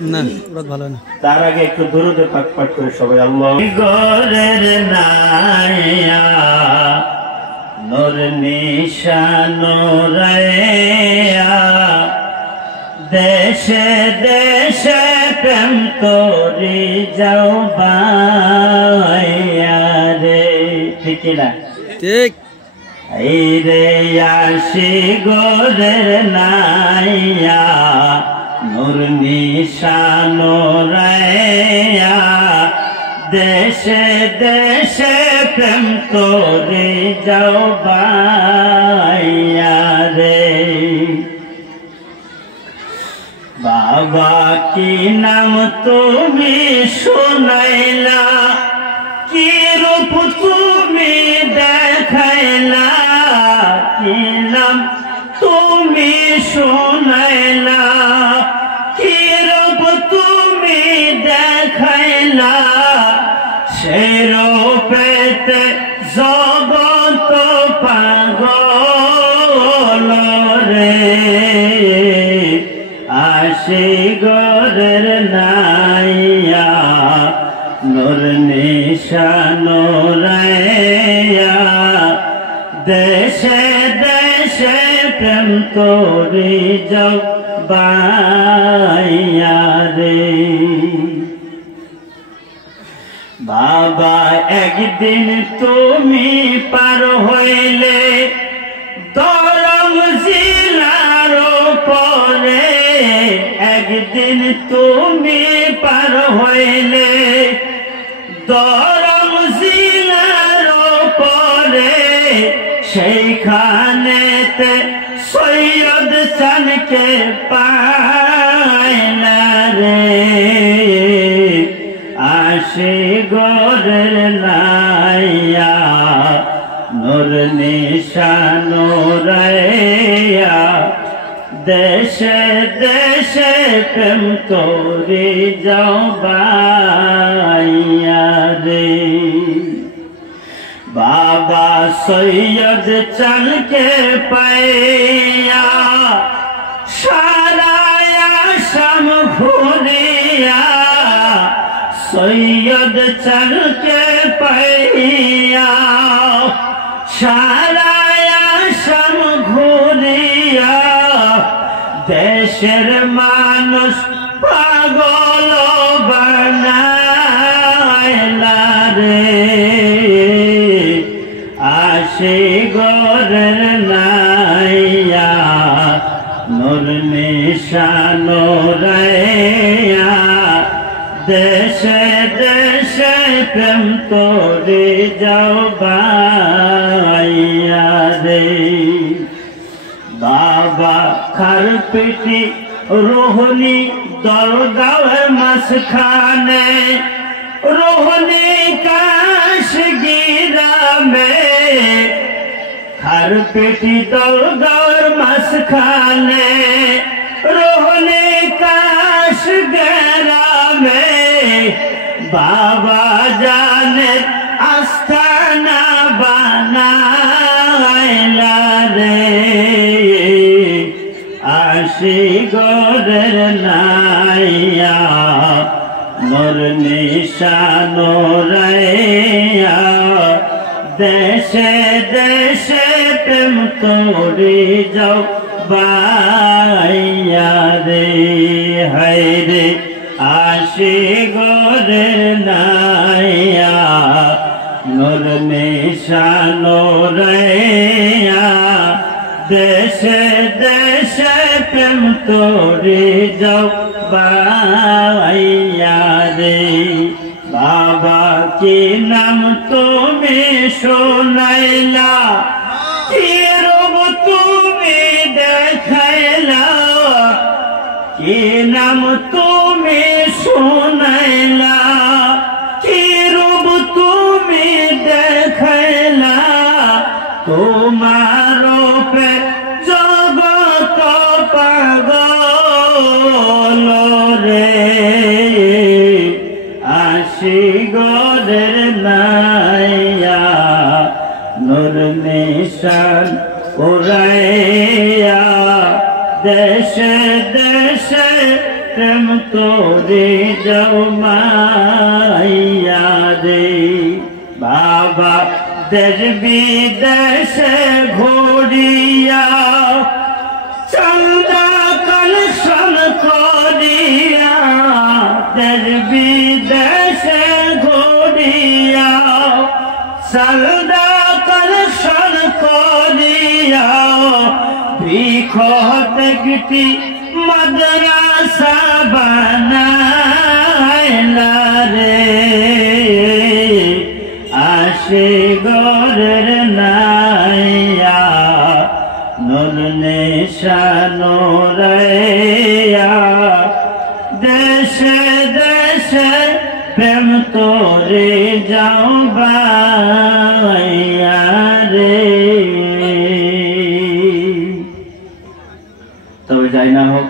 না ওরা ভালো না। তার আগে একটু দুরূদে পাক পাঠ করে সবাই আল্লাহ গরের নাইয়া নূর নিশানো রায়া দেশে দেশে প্রেম তোরি যাও বাইয়া রে। ঠিক না? ঠিক। এই রে আসি গরের নাইয়া নূর নিশানো রায়া দেশে দেশে প্রেম তোরে যাও বাইয়া রে। বাবা কি নাম তুমি শোনাইলা, কি রূপ তুমি দেখাইলা, কি নাম তুমি শোনাইলা, কি রূপ তুমি দেখাইলা, সেই রূপেতে জগত পাগল রে। আসি গরের নাইয়া নূর নিশানো রায়া দেশে দেশে প্রেম তোরে যাও বাইয়া রে। বাবা একদিন তুমি পার হইলে দরম জিলার পরে, একদিন তুমি পার হইলে দরম জিলার পরে, সেইখানেতে সৈয়দ চানকে পাইলা রে। আসে গরের নাইয়া নূর নিশানো রায়া দেশে দেশে প্রেম তোরে যাও বাইয়া রে। বাবা সৈয়দ চানকে পাইয়া সারা আসাম ঘুরিয়া, সৈয়দ চানকে পাইয়া সারা আসাম ঘুরিয়া, দেশের মানুষ পাগল বানাইলা রে। আসে গরের নাইয়া নূর নিশানো রায়া দেশে দেশে প্রেম তোরে যাও বাইয়া রে। বাবা খারপিটি রোহনী দরগাঁওয়ের মাঝখানে, রোহনী কাশগিরামে, খারপিটি দরগাঁওয়ের মাঝখানে, রোহনী কাশগিরামে বাবা জানের আস্তানা বানাইলা রে। আসি গরের নাইয়া নূর নিশানো রায়া দেশে দেশে প্রেম তোরে যাও বাইয়া রে। হায় রে আসি গরের নাইয়া নূর নিশানো রায়া দেশে দেশে প্রেম তোরে যাও বাইয়া রে। বাবা কি নাম তুমি শোনাইলা, কি রূপ তুমি দেখাইলা, কি নাম তুমি শোনাইলা, কি রূপ তুমি দেখাইলা, তোমার রূপে জগত পাগল রে। আসি গরের নাইয়া নূর নিশান উড়াইয়া দেশে দেশে প্রেম তোরে যাও মাইয়া রে বাবা দেশ বিদেশে ঘুরিয়া চন্দা কলসন করিয়া দেশ বিদেশে ঘুরিয়া চন্দা কলসন করিয়া ভিখত গীতি মাদ্রাসা বানাইলা রে আশে গরের নাইয়া নুর নিশানো রেয়া দেশে দেশে প্রেম তোরে যাও বাইয়া রে। তবে যাই না হোক